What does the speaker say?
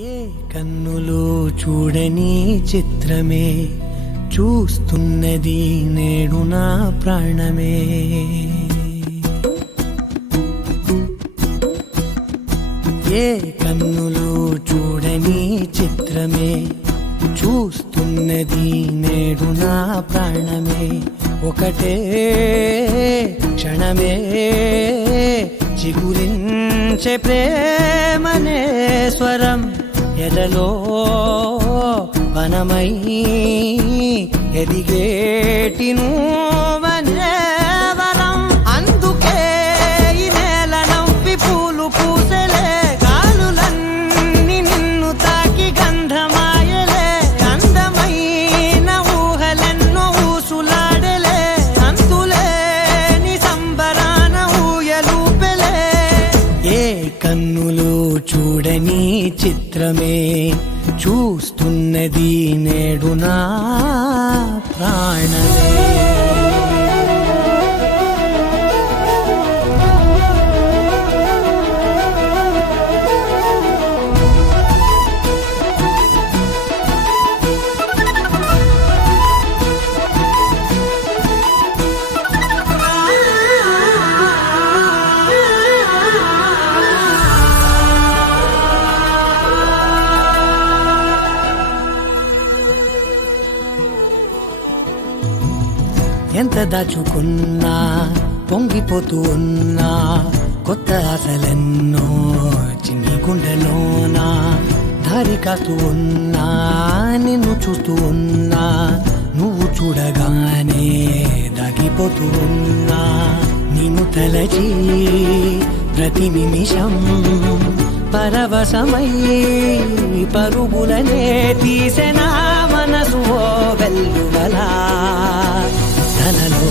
ఏ కన్నులు చూడని చిత్రమే చూస్తున్నది నేడు నా ప్రాణమే. ఏ కన్నులు చూడని చిత్రమే చూస్తున్నది నేడు నా ప్రాణమే. ఒకటే క్షణమే చిగురించే ప్రేమనే స్వరం ఎదలో వనమై ఎదిగేటి నువ్వనే వరం. అందుకే ఈ నేల నవ్వి పూలు పూసెలే, గాలులన్నీ నిన్ను తాకి గంధమాయలే. అందమైన ఊహలెన్నో ఊసులాడలే, అంతులేని సంబరాన ఊయలూపెలే. ఏ కన్నులు చూడని చిత్రమే చూస్తున్నది నేడు నా ప్రాణమే. ఎంత దాచుకున్నా పొంగిపోతూ ఉన్నా, కొత్త ఆశలెన్నో చిన్ని గుండెలోనా దారి కాస్తూ ఉన్నా. నిన్ను చూస్తూ ఉన్నా, నువ్వు చూడగానే దాగిపోతూ ఉన్నా. నిన్ను తలచి ప్రతి నిమిషం పరవశమై పరుగులనే తీసెనా మనసు ఓ వెల్లువలా. తనలో